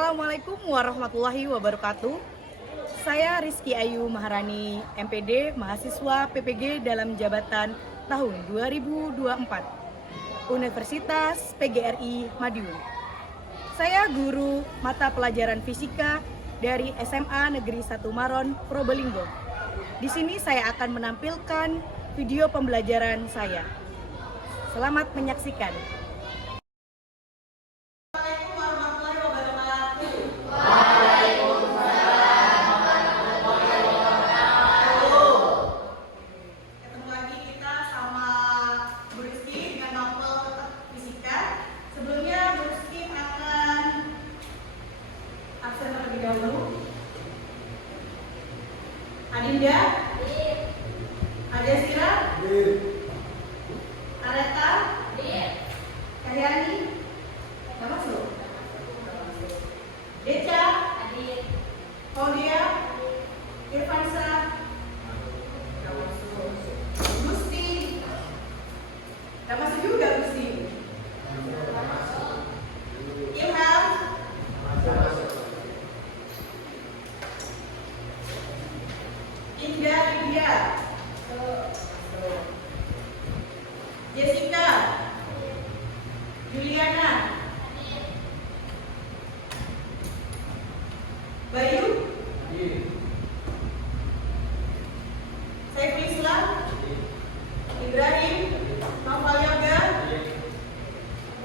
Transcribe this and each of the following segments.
Assalamualaikum warahmatullahi wabarakatuh. Saya Rizky Ayu Maharani, MPD, mahasiswa PPG dalam jabatan tahun 2024, Universitas PGRI Madiun. Saya guru mata pelajaran fisika dari SMA Negeri 1 Maron, Probolinggo. Di sini saya akan menampilkan video pembelajaran saya. Selamat menyaksikan. Adinda, Adesira, Areta, Karyani, nama masuk. Deca, Claudia, Irfansa, Gusti, nama masuk juga Gusti. Ilham, Indah, Lydia, Jessica, Juliana, Bayu, Saiful Islam, Ibrahim, Noval Yoga,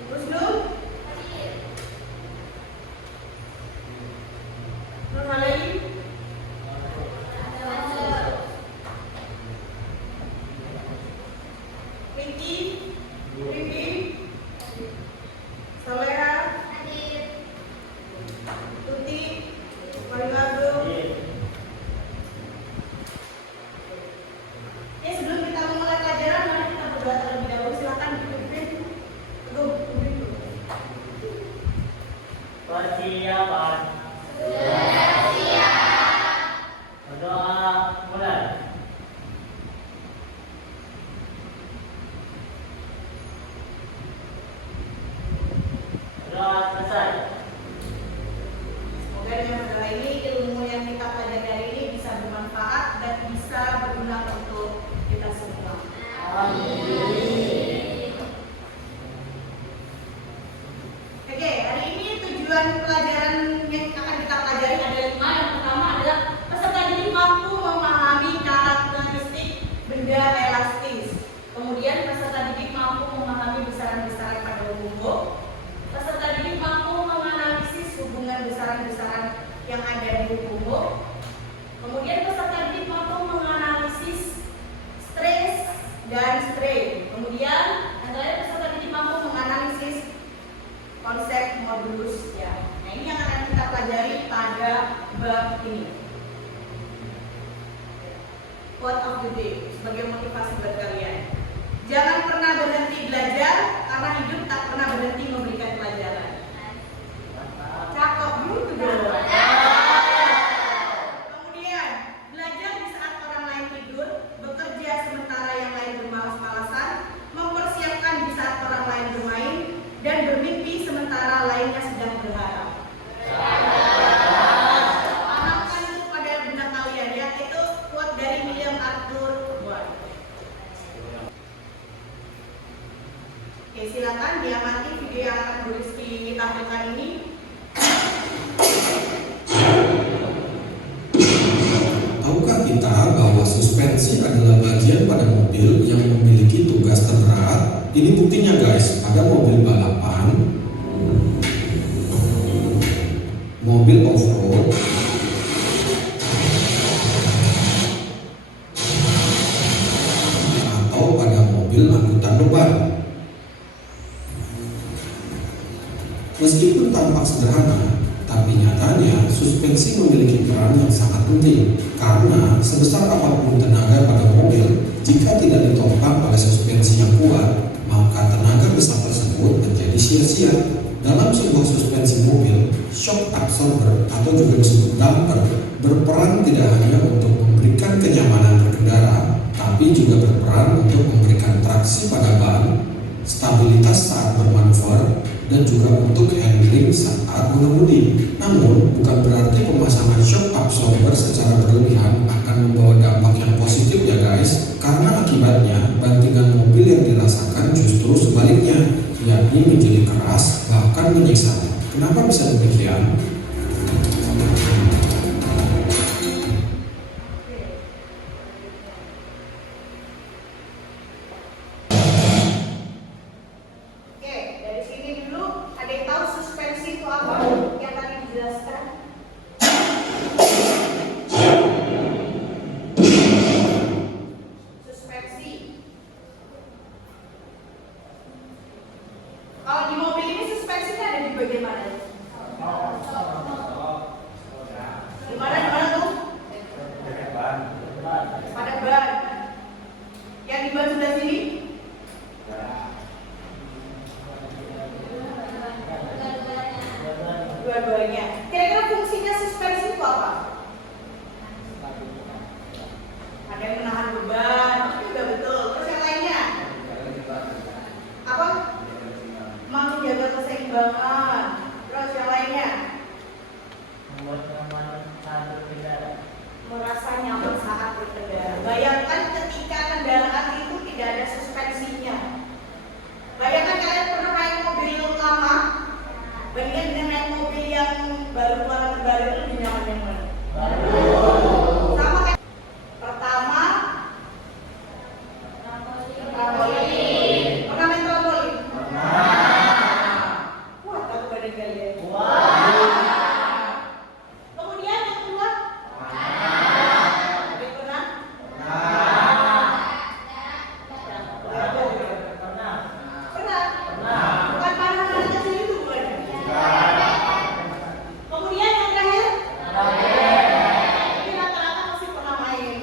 Rusnul, Nurhalaini, Winky, Winky, Soleha, Tuti, Waliwado. Ya, sebelum kita memulai pelajaran, mari kita berdoa terlebih dahulu. Silakan dipimpin. Persiapan. Berdoa mulai. Berdoa selesai. Semoga dengan berdoa ini ilmu yang kita pelajari hari ini bisa bermanfaat dan bisa berguna untuk kita semua. Amin. Oke, hari ini tujuan pelajaran yang akan kita pelajari ada 5. Yang pertama adalah peserta didik mampu memahami karakteristik benda elastis. Kemudian peserta didik mampu memahami besaran-besaran pada umumnya. Peserta didik mampu menganalisis hubungan besaran-besaran yang ada di hukum. Kemudian peserta didik mampu menganalisis stres dan strain. Kemudian yang terakhir peserta didik mampu menganalisis konsep modulus ya. Nah, ini yang akan kita pelajari pada bab ini. Quote of the day sebagai motivasi buat kalian. Jangan pernah berhenti belajar karena hidup tak pernah berhenti memberikan pelajaran. Cakep gitu dong. Kemudian, belajar di saat orang lain tidur, bekerja sementara yang lain bermalas-malasan, mempersiapkan di saat orang lain bermain, dan bermimpi sementara lainnya sedang berharap. Tanamkan itu pada benak kalian ya. Itu quote dari William Arthur Ward. Oke, silakan diamati video yang akan Bu Rizky tampilkan ini. Tahukah kita bahwa suspensi adalah bagian pada mobil yang memiliki tugas terberat? Ini buktinya guys, ada mobil balapan, mobil off-road, atau pada mobil angkutan beban. Meskipun tampak sederhana, tapi nyatanya suspensi memiliki peran yang sangat penting karena sebesar apapun tenaga pada mobil, jika tidak ditopang oleh suspensi yang kuat, maka tenaga besar tersebut menjadi sia-sia. Dalam sebuah suspensi mobil, shock absorber atau juga disebut damper berperan tidak hanya untuk memberikan kenyamanan berkendara, tapi juga berperan untuk memberikan traksi pada ban, stabilitas saat bermanuver, dan juga untuk handling saat mengemudi. Namun, bukan berarti pemasangan shock absorber secara berlebihan akan membawa dampak yang positif ya guys, karena akibatnya bantingan mobil yang dirasakan justru sebaliknya, yakni menjadi keras bahkan menyiksa. Kenapa bisa demikian? Kalau di mobil ini suspensinya ada di bagian mana? Di mana tuh? Pada ban. Yang di ban sebelah sini? Dua-duanya. Kira-kira fungsinya suspensi itu apa? Ada yang menahan beban, itu udah betul. Terus yang lainnya? Apa? Menjaga keseimbangan. Terus yang lainnya? Membuat nyaman saat berkendara. Merasa nyaman saat berkendara. Bayangkan ketika kendaraan itu tidak ada suspensinya. Bayangkan kalian pernah naik mobil lama, bandingkan dengan naik mobil yang baru keluaran baru itu lebih nyaman yang mana? Sama kan? Pertama, trampolin. Pernah main trampolin? Wah, takut badan kalian. Kemudian yang kedua, ada pernah? Pernah? Bukan panah kecil itu bukan? Kemudian yang terakhir? Ini rata-rata masih pernah main.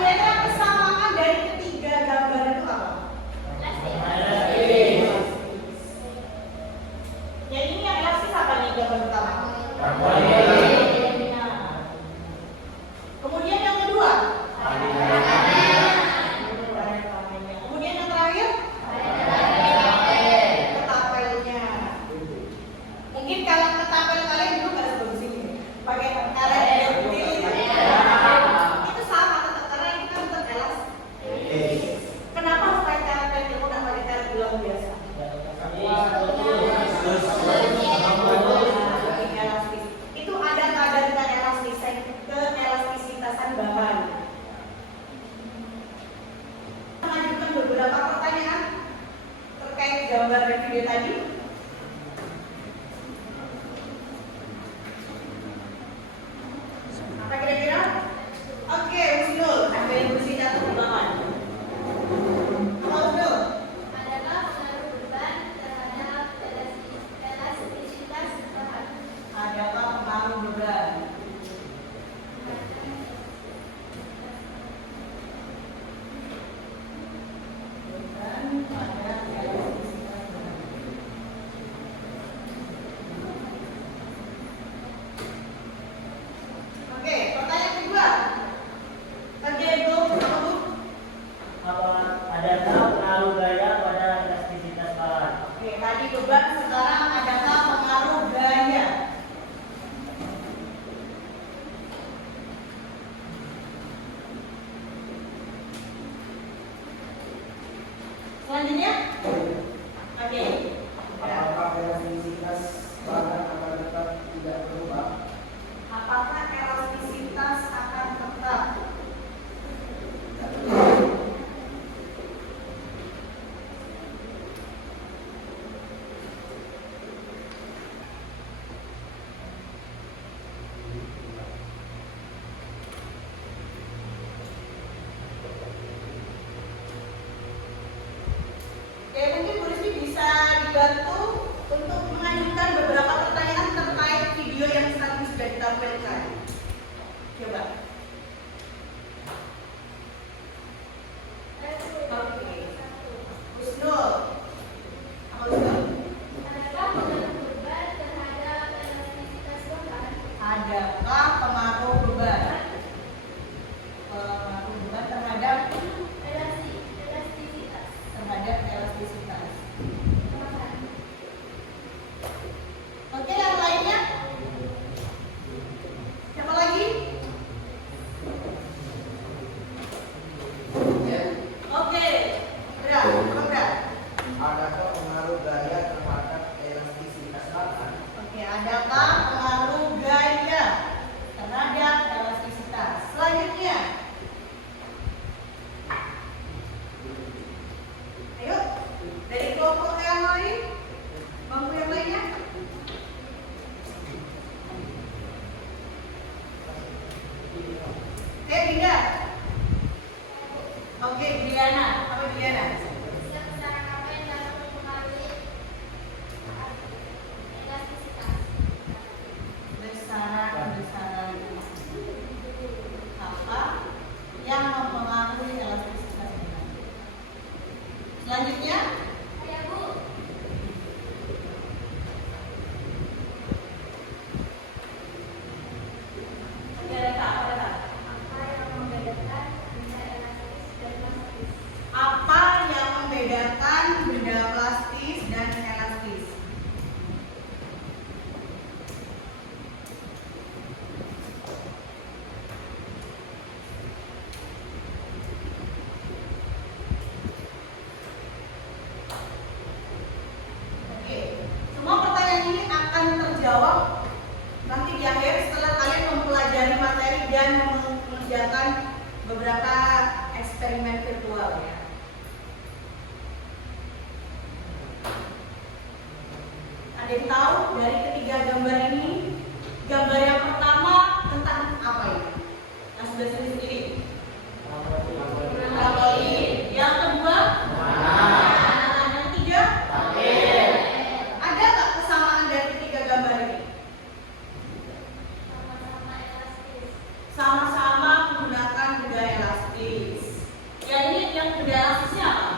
Kira-kira kesamaan dari ketiga gambar itu apa? Yang ini yang elastis apa nih gambar pertama? Kemudian yang kedua? Kemudian yang terakhir? Ketapelnya. Mungkin kalau ketapel kalian dulu nggak sebagus ini. Pakai karet yang putih itu sama tetap karena ini kan tetap elastis. Kenapa harus pakai karet yang jauh dan pakai karet gelang biasa? Elastis. Itu ada kadar keelastisitasan bahan. Mengajukan beberapa pertanyaan terkait gambar dan video tadi. Apa kira-kira? Oke, Husnul, ada yang bersih catat di bawah. Apa Husnul? Adakah pengaruh beban terhadap elastisitas bahan? Adakah pengaruh beban? Beban pada elastisitas bahan. Oke, pertanyaan kedua. Kerjaan itu apa tuh? Adakah pengaruh gaya pada elastisitas bahan? Oke, tadi beban, sekarang adakah pengaruh gaya? Selanjutnya, oke. Apakah elastisitas bahan akan tetap tidak berubah? Apakah elastisitas akan tetap? Oke, mungkin Bu Rizky bisa dibantu untuk mengajukan beberapa pertanyaan terkait video yang tadi sudah ditampilkan. Coba. Oke. Husnul. Apa Husnul? Adakah pengaruh beban terhadap elastisitas bahan? Adakah pengaruh beban? Pengaruh beban terhadap Elastisitas elastisitas. bahan. Adakah pengaruh gaya terhadap elastisitas? Selanjutnya, ayo dari kelompok yang lain, bangku yang lainnya. Dinda. Oke, Diana. Apa Diana? Besar-besaran apa yang dapat mempengaruhi elastisitas? Besaran apa yang mempengaruhi elastisitas? Selanjutnya, Ya, Bu. Apa yang membedakan benda elastis dan plastis? apa yang membedakan benda plastis dan elastis? Oke, semua pertanyaan ini akan terjawab nanti di akhir setelah kalian mempelajari materi dan mengerjakan beberapa eksperimen virtual ya. Ada yang tahu dari ketiga gambar ini, gambar yang pertama tentang apa ini? Yang sudah sendiri. Trampolin. Yang kedua? Yang ketiga? Ada nggak kesamaan dari ketiga gambar ini? Sama-sama elastis. Sama-sama menggunakan benda elastis. Ya ini yang benda elastisnya apa?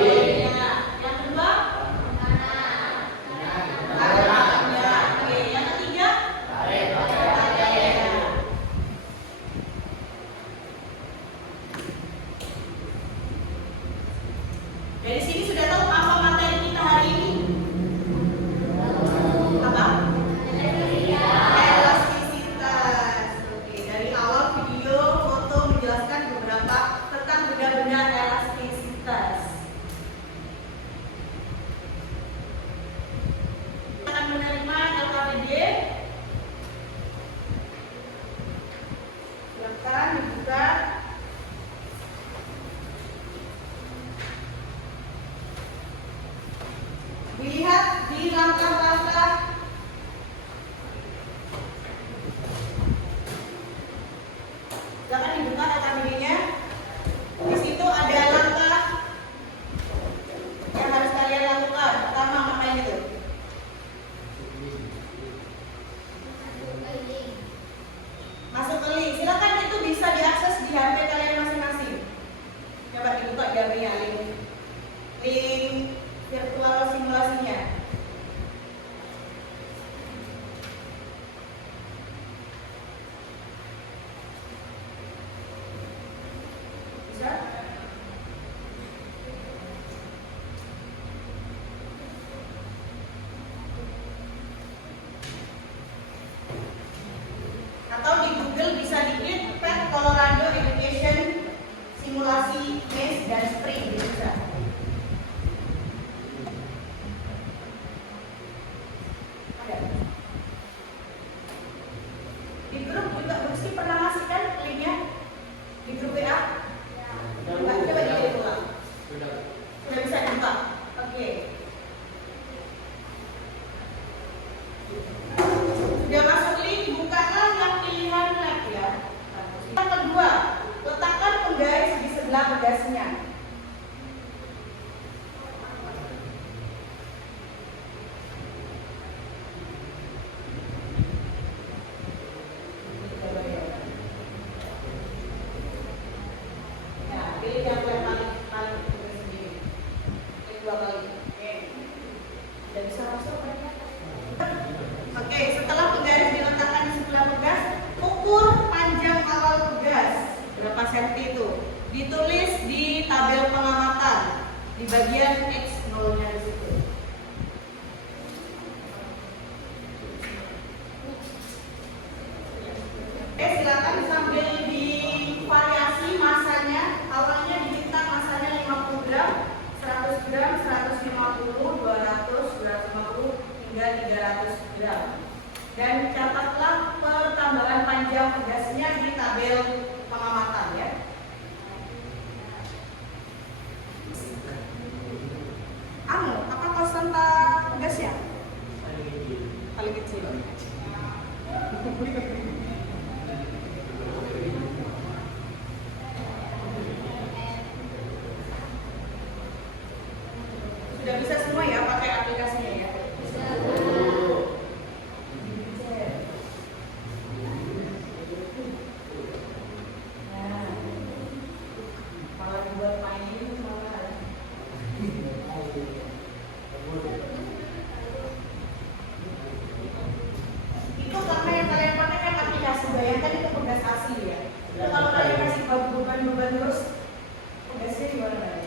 Ya. Yang kedua? Karetnya. Oke. Yang ketiga? Karetnya. Dari sini sudah tahu apa materi kita hari ini? Apa? Elastisitas. Oke, dari awal video foto menjelaskan beberapa tentang benda-benda elastisitas. Akan menerima LKPD. Silakan dibuka. Dilihat di langkah-langkah silakan dibuka LKPD-nya. Di situ ada langkah yang harus kalian lakukan. Pertama, ngapain itu? Masuk ke link. Silakan itu bisa diakses di HP kalian masing-masing. Coba dibuka di HP-nya link virtual simulasinya. Bisa? Atau di Google bisa diklik Pet Colorado Education simulasi Maze dan Spring bisa. Ada. Di grup juga Gusti pernah ngasih kan linknya di grup WA. Coba dilihat ulang. Sudah bisa dibuka. Oke. Sudah masuk link, bukalah yang pilihan lab ya. Yang kedua, letakkan penggaris di sebelah pedasnya. Ya, pilih yang paling sendiri. Klik 2 kali. Oke. Sudah bisa masuk kan? Oke, setelah penggaris diletakkan di sebelah pegas, ukur panjang awal pegas berapa senti itu. Ditulis di tabel pengamatan di bagian X0-nya di situ. Oke, silakan sambil divariasi masanya. Awalnya diminta masanya 50 gram, 100 gram, 150, 200, 250 hingga hingga 300 gram. Dan catatlah pertambahan panjang gasnya di tabel pengamatan ya. Apa konstanta gasnya? Paling kecil. Sudah bisa semua ya pakai aplikasinya ya? Nah, malah dibuat main malah. Itu karena yang kalian pakai kan aplikasi, bayangkan itu pegas asli ya. Itu kalau kalian kasih beban terus, pegasnya gimana kalian?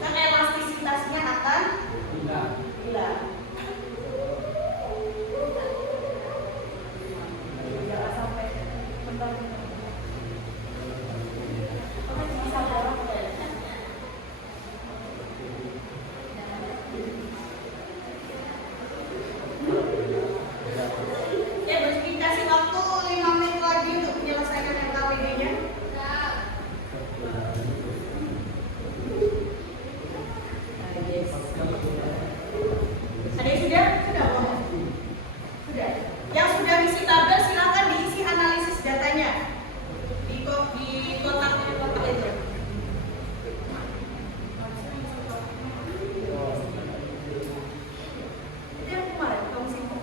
Kan elastisitasnya akan hilang. Jangan sampai bentar. Kasih waktu 5 menit lagi untuk menyelesaikan LKPD-nya. Ada yang sudah? Sudah belum? Sudah. Yang sudah isi tabel silakan diisi analisis datanya di kotak aja. Itu yang kemarin kamu simpan.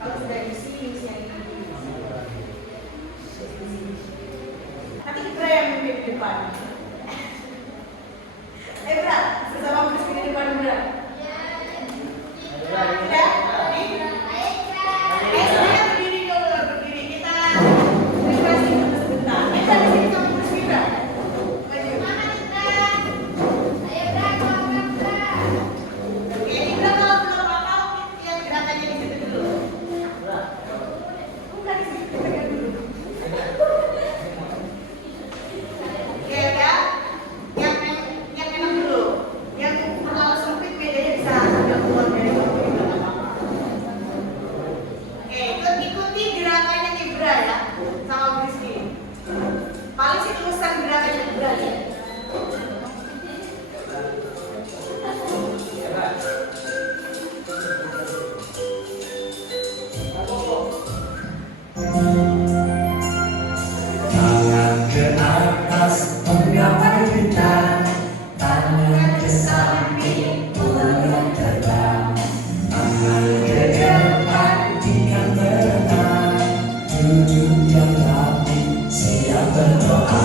Kalau sudah isi yang ini. Nanti Ibra yang memimpin di depan. Ibra, bersama Gus di depan Ibra. Sudah? Sebenarnya berdiri dulu, berdiri. Kita refreshing sebentar. Ibra di sini sama Gus Ibra. Maju. Oke, Ibra kalau belum hafal, lihat gerakannya di situ dulu. Bukan di situ, tekan dulu. Oke ya, yang enak dulu. Yang terlalu sempit bedanya bisa ambil keluar dari waktu itu. Oke, ikuti gerakannya Ibra ya, sama Rizky. Paling sih terusan gerakannya Ibra ya. Tangan ke atas menggapai kita, tangan ke samping mulai terbang, tangan ke depan tinggal berenang, duduk yang rapi siap berdoa.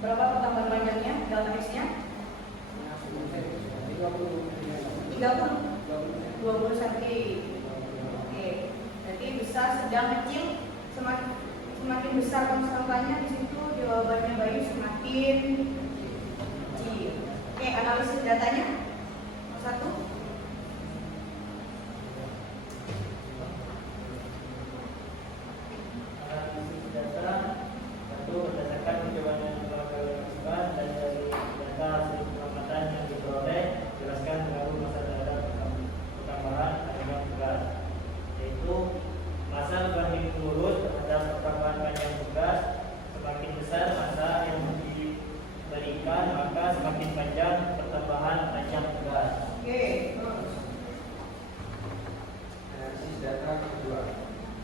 Berapa pertambahan panjangnya? Delta X-nya? 30 20 cm. Oke. Berarti besar, sedang, kecil, semakin semakin besar tong sampahnya, di situ jawabannya Bayu semakin kecil. Oke, analisis datanya. Satu. Analisis data satu berdasarkan percobaan yang telah dilakukan dan dari data hasil pengamatan yang diperoleh jelaskan pengaruh masa terhadap pertambahan panjang tugas, yaitu masa berbanding lurus terhadap pertambahan panjang tugas. Semakin besar masa yang diberikan, maka semakin panjang pertambahan panjang tugas. Oke, terus. Analisis data kedua.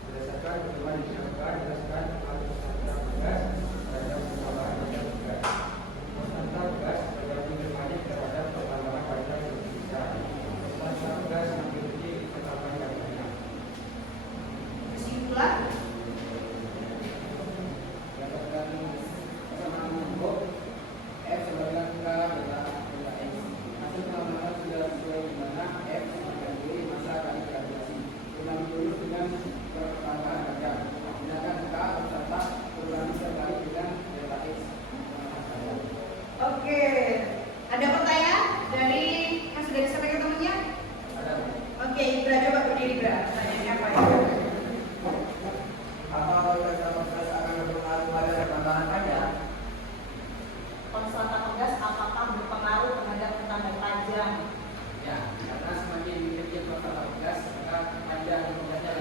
Berdasarkan percobaan yang dilakukan, jelaskan pengaruh konstanta tugas terhadap pertambahan panjang tugas. Konstanta tugas berbanding berbalik terhadap pertambahan panjang yang lebih besar. Konstanta tugas semakin kecil pertambahan yang banyak. Kesimpulan. Dapatkan kesamaan bentuk F sebagai angka beta X. Hasil pengamatan sudah sesuai di mana F dikali masa kali kalkulasi. Ulangi dulu dengan pertambahan panjang. Gunakan K konstanta ulangi sekali dengan delta X. Oke, ada pertanyaan dari yang sudah disampaikan temannya? Ada. Oke, Ibra, coba berdiri, Ibra. Pertanyaannya apa ya? Apa konstanta tugas akan berpengaruh pada pertambahan panjang? Konstanta tugas apakah berpengaruh terhadap pertambahan panjang? Ya, karena semakin kecil konstanta tugas, maka panjang tugasnya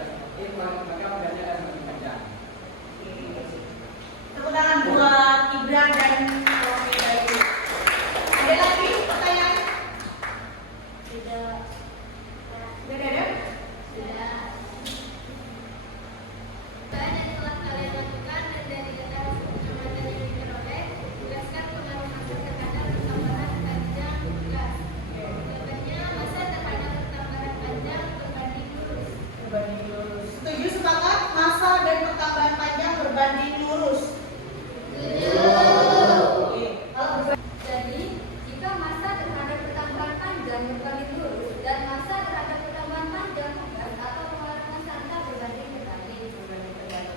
maka panjangnya akan semakin panjang. Tepuk tangan buat Ibra dan Romi Bayu. Ada lagi pertanyaan? Tidak. Sudah ada? Tidak. Bahan yang telah kalian lakukan dan dari data hasil pengamatan yang diperoleh, jelaskan pengaruh masa terhadap pertambahan panjang tugas. Jawabannya, masa terhadap pertambahan panjang berbanding lurus. Berbanding lurus. Setuju, sepakat? Masa dan pertambahan panjang berbanding lurus. Oke. Kalau berbanding Jadi, jika masa terhadap pertambahan panjang berbanding lurus dan masa terhadap pertambahan panjang tugas atau pengaruh konstanta berbanding terbalik.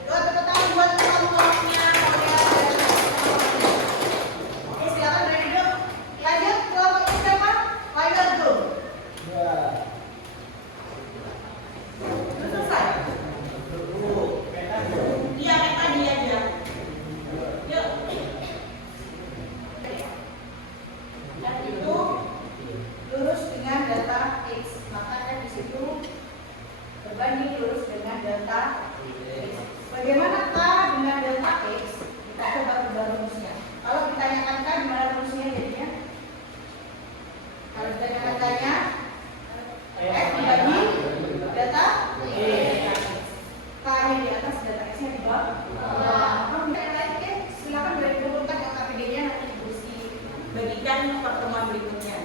Dua tepuk tangan buat kelompoknya kalian. Oke, silakan dari dulu. Lanjut kelompok siapa? Final dulu. Sudah selesai? Iya, kayak tadi aja. Yuk. Dan itu lurus dengan data X. Makanya di situ berbanding lurus dengan data X. Bagaimanakah dengan delta X? Kita coba ubah rumusnya. Kalau ditanyakan kan gimana rumusnya jadinya? Kalau ditanyakan tanya X dibagi data X. K-nya di atas, data X-nya di bawah. Oke, silakan boleh dikumpulkan LKPD-nya nanti Ibu bagikan pertemuan berikutnya.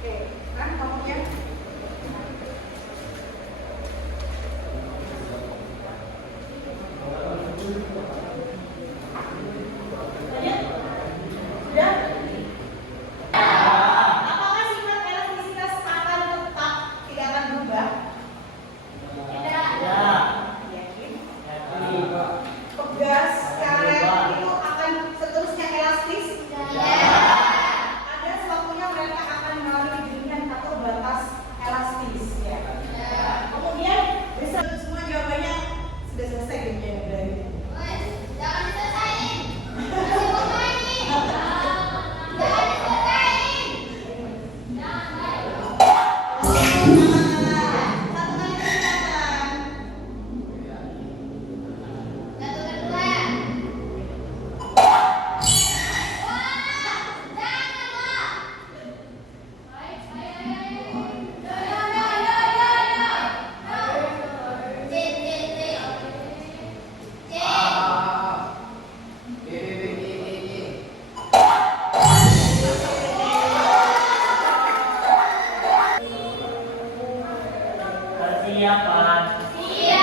Oke, kan nomornya? Lanjut? Sudah? Apakah sifat elastisitas akan tetap, tidak akan berubah? Ya. Yakin? Yakin. Pegas karet itu akan seterusnya elastis? Ada sewaktunya mereka akan mengalami dingin atau batas elastis ya. Kemudian bisa semua jawabannya sudah selesai gamenya dari. Jangan diselesain. Masih mau main nih. Jangan diselesain. Jangan. Satu kali kesempatan. Satu kedua. Persiapan. Siap.